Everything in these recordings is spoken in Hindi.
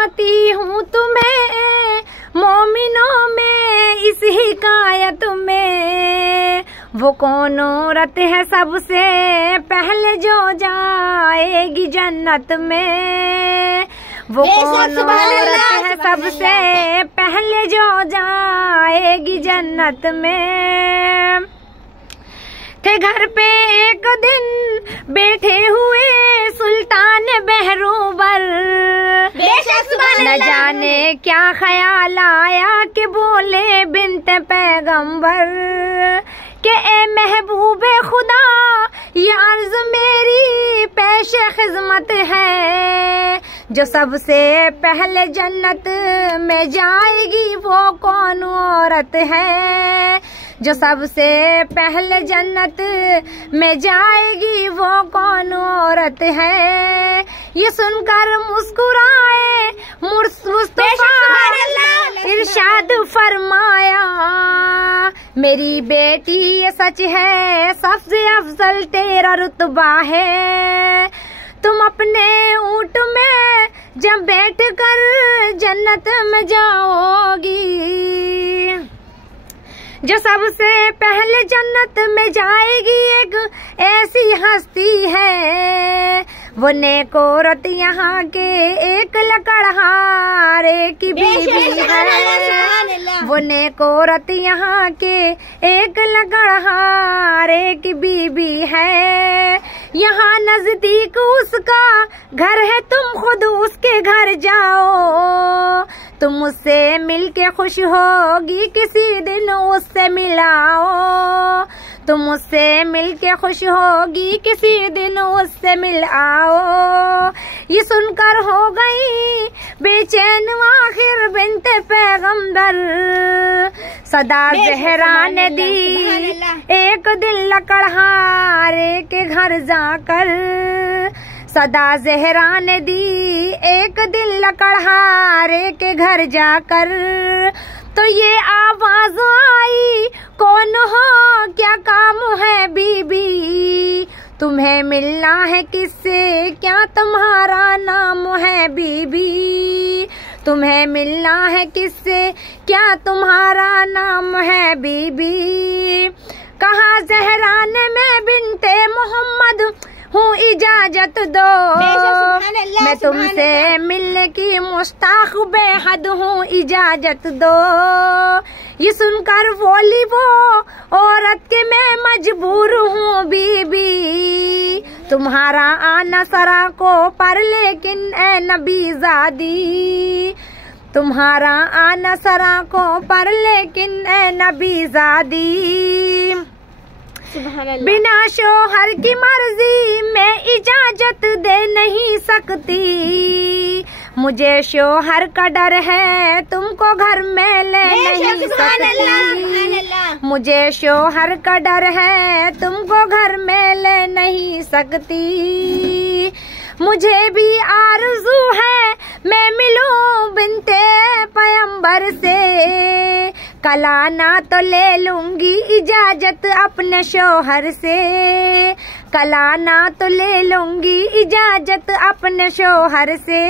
बताती हूँ तुम्हें मोमिनों में इस हिकायत में, वो कौन औरत है सबसे पहले जो जाएगी जन्नत में, वो कौन औरत है सबसे पहले जो जाएगी जन्नत में। थे घर पे एक दिन बैठे हुए सुल्तान बहरूबर, न जाने क्या ख्याल आया कि बोले बिन्त पैगंबर के ए महबूबे खुदा ये अर्ज मेरी पेश खिदमत है, जो सबसे पहले जन्नत में जाएगी वो कौन औरत है, जो सबसे पहले जन्नत में जाएगी वो कौन औरत है। ये सुनकर मुस्कुराए मुस्तफा इरशाद फरमाया, मेरी बेटी ये सच है सबसे अफजल तेरा रुतबा है, तुम अपने ऊंट में जब बैठ कर जन्नत में जाओगी, जो सबसे पहले जन्नत में जाएगी एक ऐसी हस्ती है, वो नेक औरत यहाँ के एक लकड़हारे की बीवी है, वो नेक औरत यहाँ के एक लकड़हारे की बीवी है। यहाँ नजदीक उसका घर है, तुम खुद उसके घर जाओ, तुम उससे मिलके खुश होगी किसी दिन उससे मिलाओ, तुम उससे मिलके खुश होगी किसी दिन उससे मिल आओ। ये सुनकर हो गई बेचैन आखिर बिन्त पैगंबर, सदा ज़हरा ने दी एक दिल लकड़हारे के घर जाकर, सदा ज़हरा ने दी एक दिल लकड़हारे के घर जाकर, तो ये आवाज आई कौन हो क्या काम है बीबी, तुम्हें मिलना है किससे क्या तुम्हारा नाम है बीबी, तुम्हें मिलना है किससे क्या तुम्हारा नाम है बीबी। कहा ज़हरा ने मैं बिन्ते मोहम्मद हूँ इजाजत दो, मैं तुमसे मिलने की मुश्ताक बेहद हूँ इजाजत दो। ये सुनकर बोली वो औरत के मैं मजबूर हूँ बीबी, तुम्हारा आना सरा को पर लेकिन ए नबी ज़ादी, तुम्हारा आना सरा को पर लेकिन ए नबी ज़ादी। बिना शोहर की मर्जी मैं इजाजत दे नहीं सकती, मुझे शोहर का डर है तुमको घर में ले नहीं सकती, मुझे शोहर का डर है तुमको घर में ले नहीं सकती। मुझे भी आरज़ू है मैं मिलूं बिन्ते पैगंबर से, कलाना तो ले लूंगी इजाजत अपने शोहर से, कलाना तो ले लूंगी इजाजत अपने शोहर से।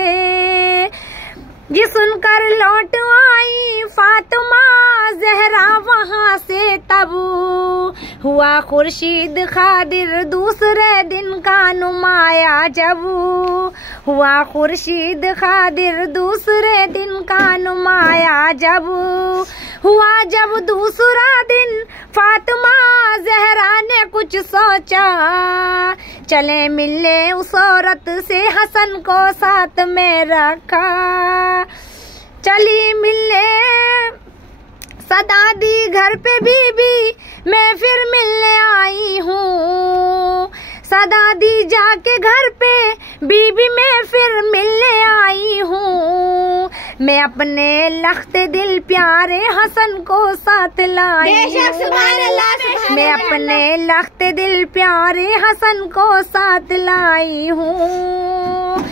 ये सुनकर लौट आई फातिमा ज़हरा वहाँ से, तब हुआ खुर्शीद खादिर दूसरे दिन का नुमाया, जब हुआ खुर्शीद खादिर दूसरे दिन का नुमाया, जब हुआ जब दूसरा दिन फातिमा ज़हरा ने कुछ सोचा, चले मिलने उस औरत से हसन को साथ में रखा, चली मिलने सदा दी घर पे बीबी मैं फिर मिलने आई हूँ, सदा दी जाके घर पे बीबी मैं फिर मिलने आई हूँ, मैं अपने लख्ते दिल प्यारे हसन को साथ लाई हूँ, मैं अपने लख्ते दिल प्यारे हसन को साथ लाई हूँ।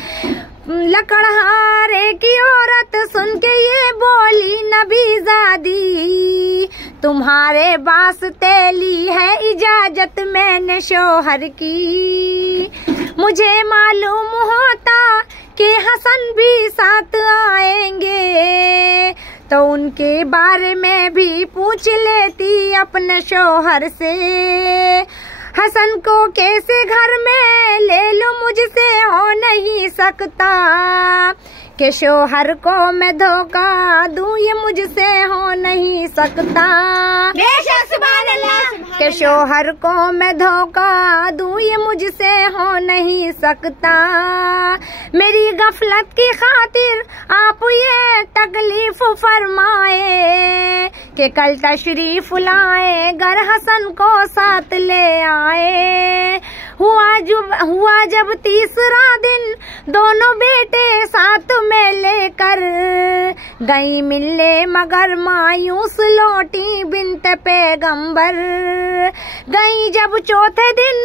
लकड़हारे की औरत सुन के ये बोली नबी ज़ादी, तुम्हारे वास्ते ली है इजाजत मैंने शोहर की, मुझे मालूम होता कि हसन भी साथ आएंगे, तो उनके बारे में भी पूछ लेती अपने शौहर से। हसन को कैसे घर में ले लो, मुझसे हो नहीं सकता, कि शौहर को मैं धोखा दूं, ये मुझसे हो नहीं सकता। कि शौहर को मैं धोखा दूं, ये मुझसे हो नहीं सकता। मेरी गफलत की खातिर आप ये तकलीफ फरमाए, कि कल तशरीफ लाए, घर हसन को साथ ले आए। हुआ जब तीसरा दिन, दोनों बेटे साथ में लेकर गई मिलने, मगर मायूस लौटी बिन्त पैगंबर। गई जब चौथे दिन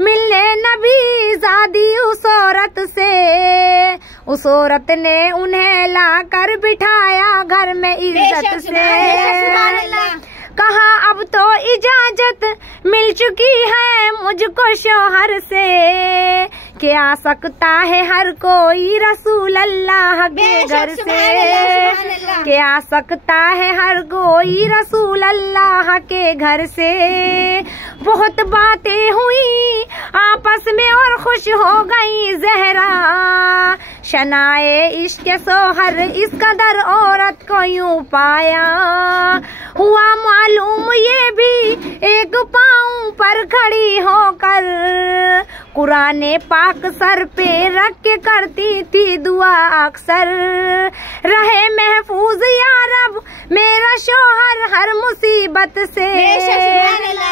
मिलने नबी ज़ादी उस औरत से, उस औरत ने उन्हें लाकर बिठाया घर में इज्जत से। कहा अब तो इजाजत मिल चुकी है मुझको शौहर से, कि आ सकता है हर कोई रसूल अल्लाह के घर से, कि आ सकता है हर कोई रसूल अल्लाह के घर से। बहुत बातें हुई आपस में और खुश हो गई ज़हरा, शनाए इश्क सोहर इस कदर औरत को यूं पाया। हुआ मालूम ये भी एक पाँव पर खड़ी होकर, कुराने पाक सर पे रख के करती थी दुआ अक्सर। रहे महफूज या रब मेरा शौहर हर मुसीबत से,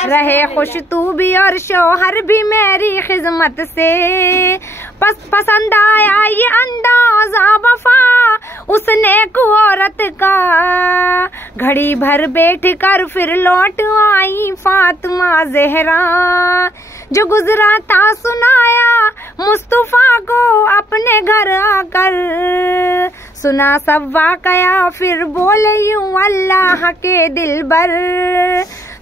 रहे खुश तू भी और शौहर भी मेरी खिदमत से। पसंद आया ये अंदाज़ा वफा उसने को औरत का, घड़ी भर बैठ कर फिर लौट आई फातिमा ज़हरा। जो गुजरा था सुनाया मुस्तफा को अपने घर आकर, सुना सब वाकया फिर बोले यूं अल्लाह के दिलबर।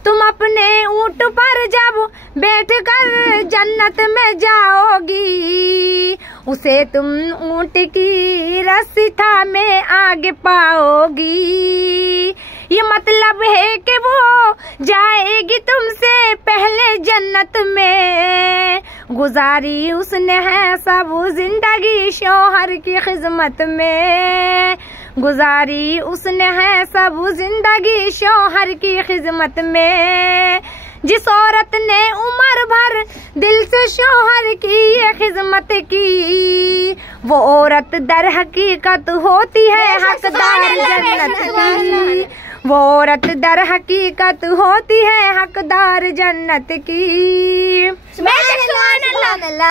तुम अपने ऊंट पर जब बैठकर जन्नत में जाओगी, उसे तुम ऊंट की रस्सी थामे आगे पाओगी। ये मतलब है कि वो जाएगी तुमसे पहले जन्नत में, गुजारी उसने है सब जिंदगी शौहर की खिदमत में, गुजारी उसने है सब जिंदगी शौहर की खिदमत में। जिस औरत ने उम्र भर दिल से शौहर की ये खिदमत की, वो औरत दर हकीकत होती है हकदार जन्नत की, वो औरत दर हकीकत होती है हकदार जन्नत की।